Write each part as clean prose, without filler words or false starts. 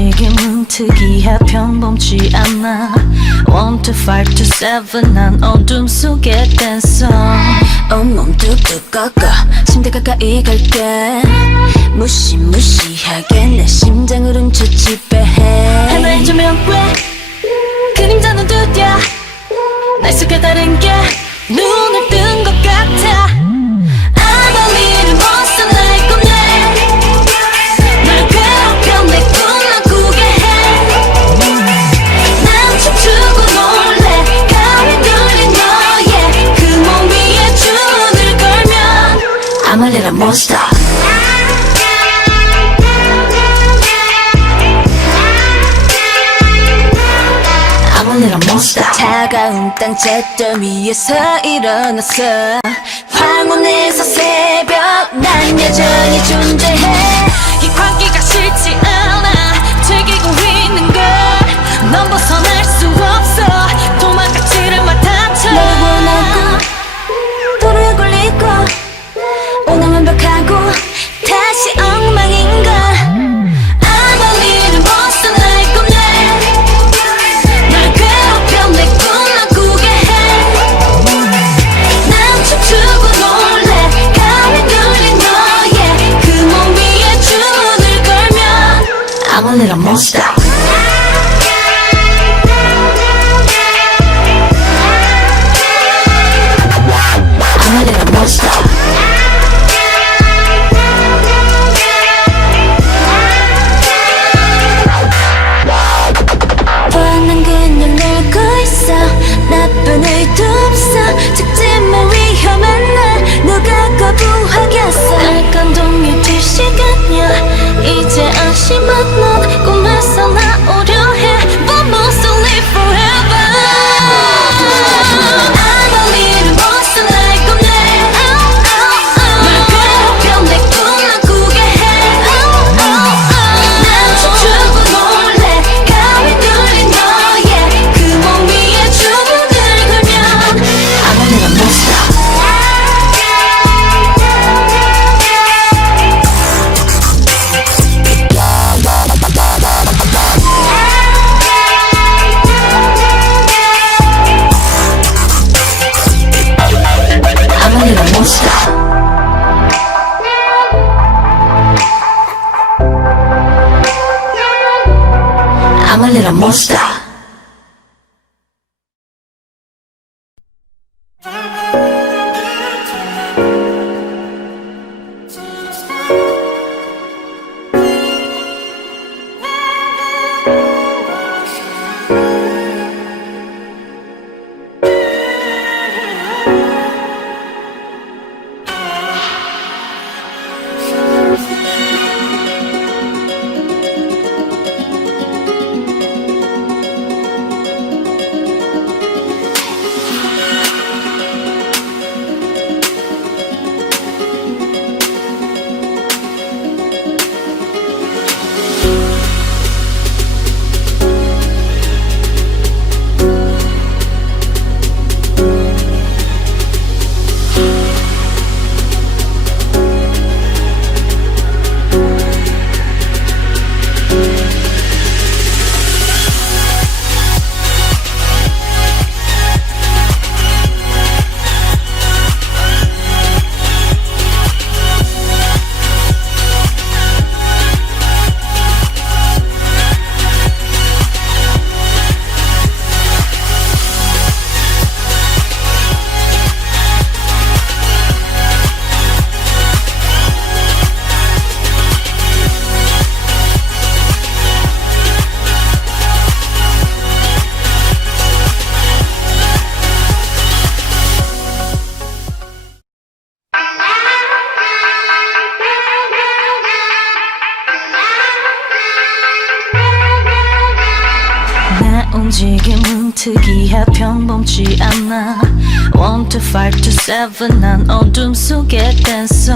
움직임은 특이해 평범치 않아 1, 2, 5, 2, 7 난 어둠 속의 댄서 온몸 뚝뚝 꺾어 침대 가까이 갈게 무시무시하게 내 심장을 훔쳐 지배해 하나의 조명괴 그림자는 두드려 날 속에 다른 게 눈을 뜬 것 같아 I'm a little monster like a man 널 괴롭혀 내 꿈만 꾸게 해난 춤추고 놀래 가위 눌린 너의 그 몸 위에 주문을 걸면 I'm a little monster I'm a little monster 차가운 땅 잿더미 위에서 일어났어 황혼에서 새벽 난 여전히 존재해 이 광기가 싫지 않아 즐기고 있는 걸 넌 벗어날 수 없어 도망가지를 맡아쳐 널 원하고 도로에 굴리고 오늘 완벽하고 다시 엉망인가 I'm a little monster like a man 널 괴롭혀 내 꿈만 꾸게 해난 춤추고 놀래 가위 눌린 너의 그 몸 위에 주문을 걸면 I'm a little monster I'm a little monster 뻔한 그냥 놀고 있어 나쁜 의도 없어 죽지만 위험한 날 누가 거부하겠어 날 감동이 될 시간이야 이제 안심한 넌 꿈에서 나오려 해 But must live forever I'm a little monster like a man 널 괴롭혀 내 꿈만 꾸게 해난 춤추고 놀래 가위 눌린 너의 그 몸 위에 주문을 걸면 I'm a little monster I'm a little monster I'm a little monster 움직임은 특이해 평범치 않아 1, 2, 5, 2, 7 난 어둠 속의 댄서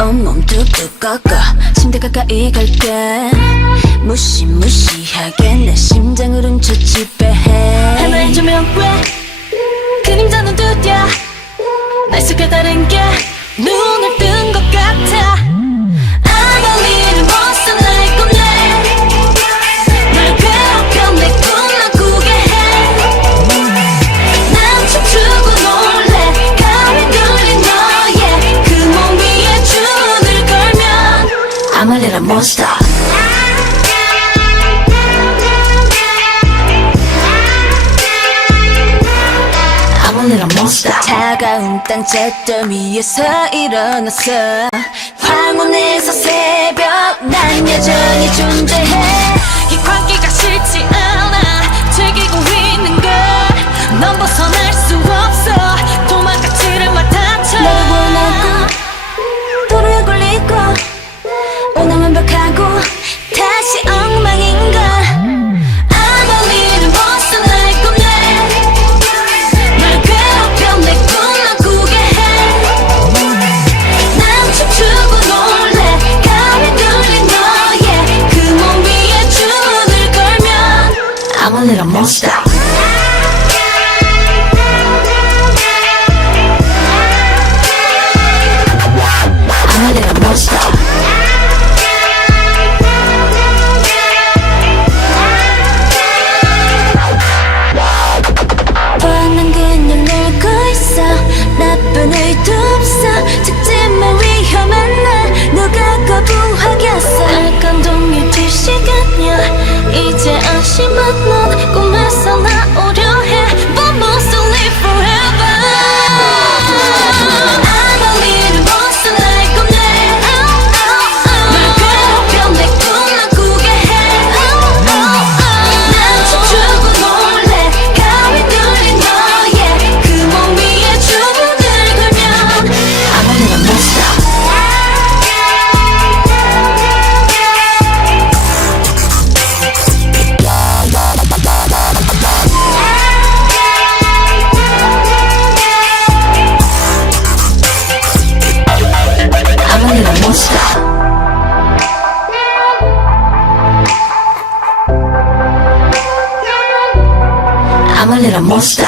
온몸 뚝뚝 꺾어 침대 가까이 갈게 무시무시하게 내 심장을 훔쳐 지배해 하나의 조명괴 그림자는 두드려 날 속에 다른 게 눈을 뜬 것 같아 I'm a little monster like a man little monster. 차가운 땅 잿더미 위에서 일어났어. 황혼에서 새벽 난 여전히 존재해. 이 관계가 싫지 않아 즐기고 있는 걸 넌 벗어날 수 없어 도망가지를 마 다쳐 너를 원하고 도로에 걸리고 오늘 완벽하고 다시 엉망인가. I'm a little monster like a man 날 괴롭혀 내 꿈만 꾸게 해난 춤추고 놀래 가위 눌린 너의 그 몸 위에 주문을 걸면 I'm a little monster. I'm a little monster. 뻔한 그냥 놀고 있어. 나쁜 의도 없어. 작지만 위험한 날 누가 거부하겠어. 알감동이 될 시간이야 이제 안심한 넌 꿈에서 나오려 해 But most will live forever I'm a little monster like a man 날 괴롭혀 내 꿈만 꾸게 해난 춤추고 놀래 가위 눌린 너의 그 몸 위에 주문을 걸면 I'm a little monster. I'm a little monster. I'm a little monster.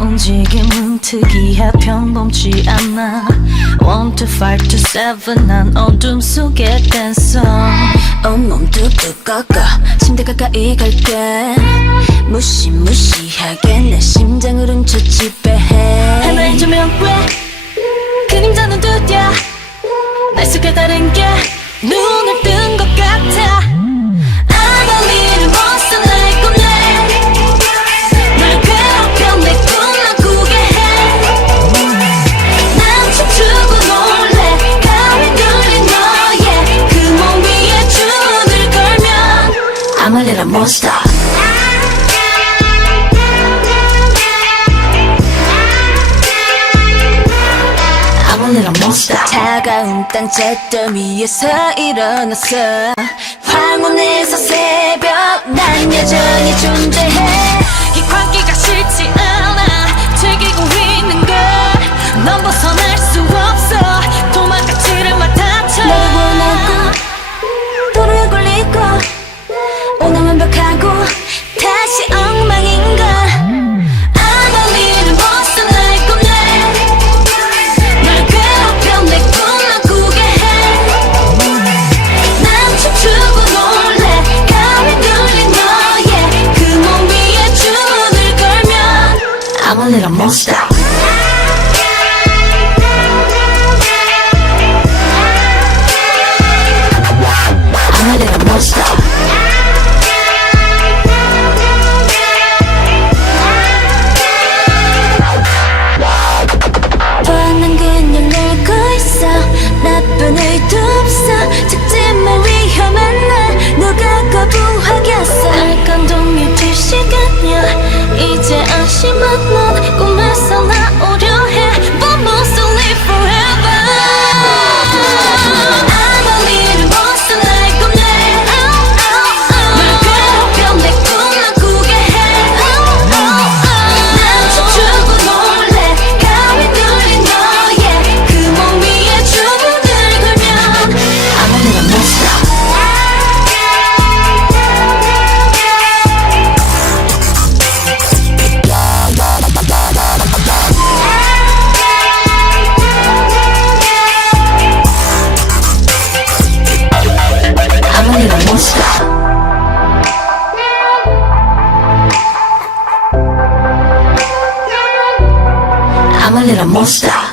움직임은 특이해 평범치 않아 1, 2, 5, 2, 7 난 어둠 속의 댄서 온몸 뚝뚝 꺾어 침대 가까이 갈게. 무시무시하게 내 심장을 훔쳐 지배해. 하나의 조명괴 그림자는 두드려 날 속에 다른 게 눈을 뜬 것 같아 I'm a little monster like a man 날 괴롭혀 내 꿈만 꾸게 해난 춤추고 놀래 가위 눌린 너의 그 몸 위에 주문을 걸면 I'm a little monster. I'm a little monster. 차가운 땅 잿더미 위에서 일어났어. 황혼에서 새벽 난 여전히 존재해. 이 관계가 싫지 않아 즐기고 있는 걸 넌 벗어날 수 없어 도망가지를 마 다쳐 너를 원하고 도로에 걸리고 오늘 완벽하고 다시 엉망인가. I'm a little monster like a little monster. I'm a little monster. 뻔한 그냥 알고 있어 나쁜 의도 없어 죽지만 위험한 날 누가 거부하겠어 날 감동이 될 시간이야 이제 안심한 넌 꿈에서 나오려 해 But must live forever I'm a little monster like a man 널 괴롭혀 내 꿈만 꾸게 해 난 춤추고 놀래 가위 눌린 너의 그 몸 위에 주문을 걸면 I'm a little monster I'm a little monster. I'm a little monster.